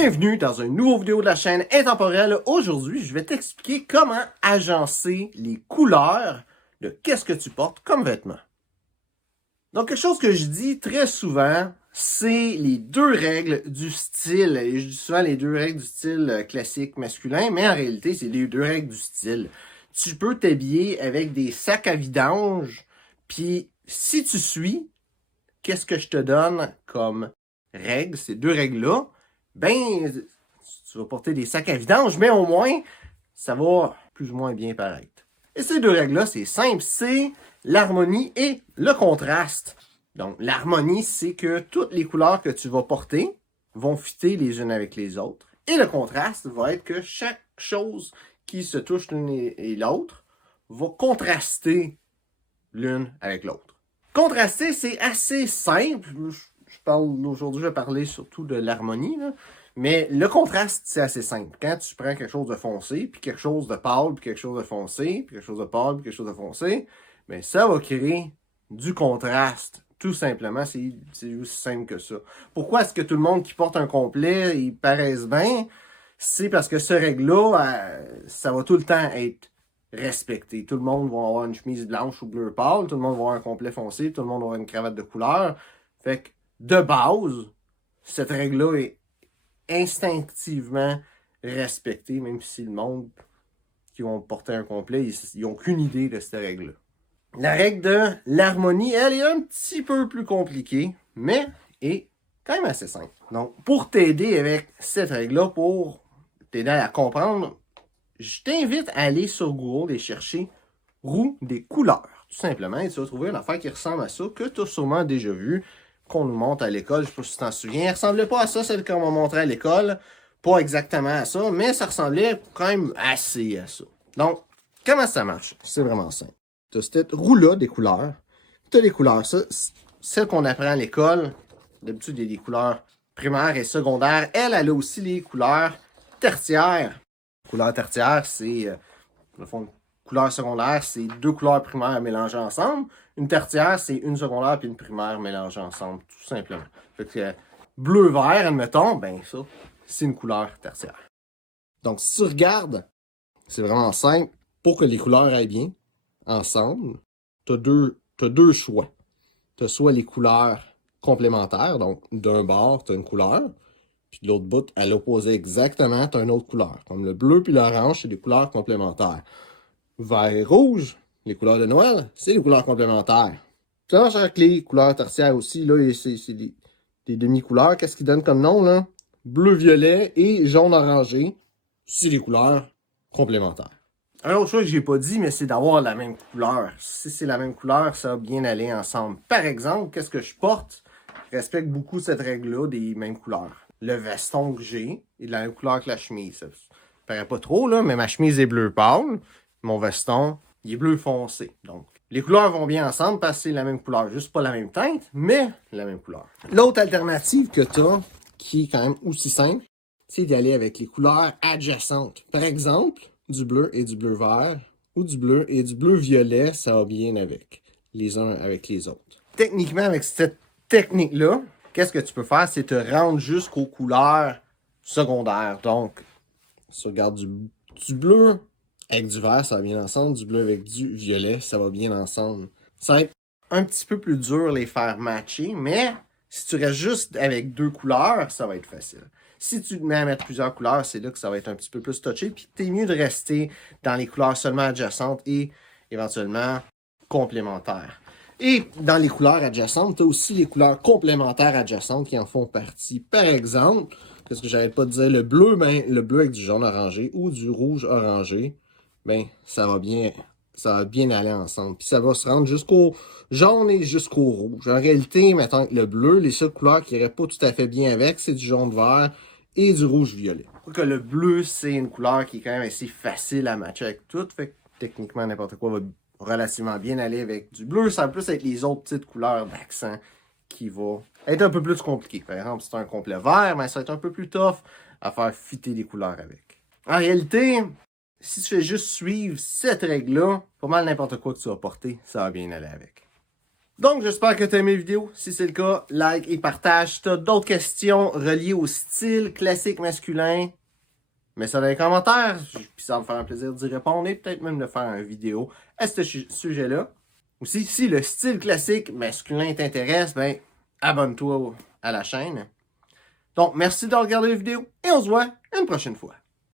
Bienvenue dans une nouvelle vidéo de la chaîne Intemporelle. Aujourd'hui, je vais t'expliquer comment agencer les couleurs de qu'est-ce que tu portes comme vêtements. Donc, quelque chose que je dis très souvent, c'est les deux règles du style. Et je dis souvent les deux règles du style classique masculin, mais en réalité, c'est les deux règles du style. Tu peux t'habiller avec des sacs à vidange, puis si tu suis, qu'est-ce que je te donne comme règles, ces deux règles-là, ben, tu vas porter des sacs à vidange, mais au moins, ça va plus ou moins bien paraître. Et ces deux règles-là, c'est simple, c'est l'harmonie et le contraste. Donc, l'harmonie, c'est que toutes les couleurs que tu vas porter vont fitter les unes avec les autres. Et le contraste va être que chaque chose qui se touche l'une et l'autre va contraster l'une avec l'autre. Contraster, c'est assez simple. Aujourd'hui, je vais parler surtout de l'harmonie, là. Mais le contraste, c'est assez simple. Quand tu prends quelque chose de foncé, puis quelque chose de pâle, puis quelque chose de foncé, puis quelque chose de pâle, puis quelque chose de foncé, bien, ça va créer du contraste. Tout simplement, c'est aussi simple que ça. Pourquoi est-ce que tout le monde qui porte un complet, ils paraissent bien? C'est parce que ce règle-là, ça va tout le temps être respecté. Tout le monde va avoir une chemise blanche ou bleu pâle, tout le monde va avoir un complet foncé, tout le monde va avoir une cravate de couleur. Fait que, de base, cette règle-là est instinctivement respectée, même si le monde qui vont porter un complet, ils n'ont qu'une idée de cette règle-là. La règle de l'harmonie, elle est un petit peu plus compliquée, mais est quand même assez simple. Donc, pour t'aider avec cette règle-là, pour t'aider à la comprendre, je t'invite à aller sur Google et chercher roue des couleurs. Tout simplement, et tu vas trouver une affaire qui ressemble à ça, que tu as sûrement déjà vu, qu'on nous montre à l'école. Je ne sais pas si tu t'en souviens. Elle ressemblait pas à ça, celle qu'on m'a montré à l'école. Pas exactement à ça, mais ça ressemblait quand même assez à ça. Donc, comment ça marche? C'est vraiment simple. Tu as cette roue-là des couleurs. Tu as les couleurs. Ça, celles qu'on apprend à l'école, d'habitude, il y a des couleurs primaires et secondaires. Elle a aussi les couleurs tertiaires. Couleur tertiaire, c'est, dans le fond, couleur secondaire, c'est deux couleurs primaires mélangées ensemble. Une tertiaire, c'est une secondaire puis une primaire mélangées ensemble, tout simplement. Fait que bleu-vert, admettons, ben ça, c'est une couleur tertiaire. Donc, si tu regardes, c'est vraiment simple. Pour que les couleurs aillent bien ensemble, tu as deux choix. Tu as soit les couleurs complémentaires, donc d'un bord, tu as une couleur, puis de l'autre bout, à l'opposé exactement, tu as une autre couleur. Comme le bleu puis l'orange, c'est des couleurs complémentaires. Vert et rouge, les couleurs de Noël, c'est les couleurs complémentaires. Ça marche avec les couleurs tertiaires aussi, là, c'est des demi-couleurs. Qu'est-ce qu'ils donnent comme nom, là? Bleu-violet et jaune-orangé, c'est les couleurs complémentaires. Un autre chose que j'ai pas dit, mais c'est d'avoir la même couleur. Si c'est la même couleur, ça va bien aller ensemble. Par exemple, qu'est-ce que je porte? Je respecte beaucoup cette règle-là des mêmes couleurs. Le veston que j'ai est de la même couleur que la chemise. Ça paraît pas trop, là, mais ma chemise est bleu pâle. Mon veston, il est bleu foncé. Donc, les couleurs vont bien ensemble parce que c'est la même couleur. Juste pas la même teinte, mais la même couleur. L'autre alternative que tu as, qui est quand même aussi simple, c'est d'aller avec les couleurs adjacentes. Par exemple, du bleu et du bleu vert, ou du bleu et du bleu violet, ça va bien avec, les uns avec les autres. Techniquement, avec cette technique-là, qu'est-ce que tu peux faire? C'est te rendre jusqu'aux couleurs secondaires. Donc, si tu regardes du bleu avec du vert, ça va bien ensemble. Du bleu avec du violet, ça va bien ensemble. Ça va être un petit peu plus dur les faire matcher, mais si tu restes juste avec deux couleurs, ça va être facile. Si tu te mets à mettre plusieurs couleurs, c'est là que ça va être un petit peu plus touché. Puis t'es mieux de rester dans les couleurs seulement adjacentes et éventuellement complémentaires. Et dans les couleurs adjacentes, tu as aussi les couleurs complémentaires adjacentes qui en font partie. Par exemple, qu'est-ce que j'arrête pas de dire, le bleu, ben, le bleu avec du jaune orangé ou du rouge orangé, ben, ça va bien aller ensemble. Puis ça va se rendre jusqu'au jaune et jusqu'au rouge. En réalité, maintenant que le bleu, les seules couleurs qui n'iraient pas tout à fait bien avec, c'est du jaune vert et du rouge violet. Que le bleu, c'est une couleur qui est quand même assez facile à matcher avec tout. Fait que techniquement, n'importe quoi va relativement bien aller avec du bleu. Ça va plus être les autres petites couleurs d'accent qui vont être un peu plus compliquées. Par exemple, si c'est un complet vert, ben, ça va être un peu plus tough à faire fitter les couleurs avec. En réalité, si tu fais juste suivre cette règle-là, pas mal n'importe quoi que tu vas porter, ça va bien aller avec. Donc, j'espère que tu as aimé la vidéo. Si c'est le cas, like et partage. Si tu as d'autres questions reliées au style classique masculin, mets ça dans les commentaires. Puis ça va me faire un plaisir d'y répondre et peut-être même de faire une vidéo à ce sujet-là. Aussi, si le style classique masculin t'intéresse, ben, abonne-toi à la chaîne. Donc, merci de regarder la vidéo et on se voit une prochaine fois.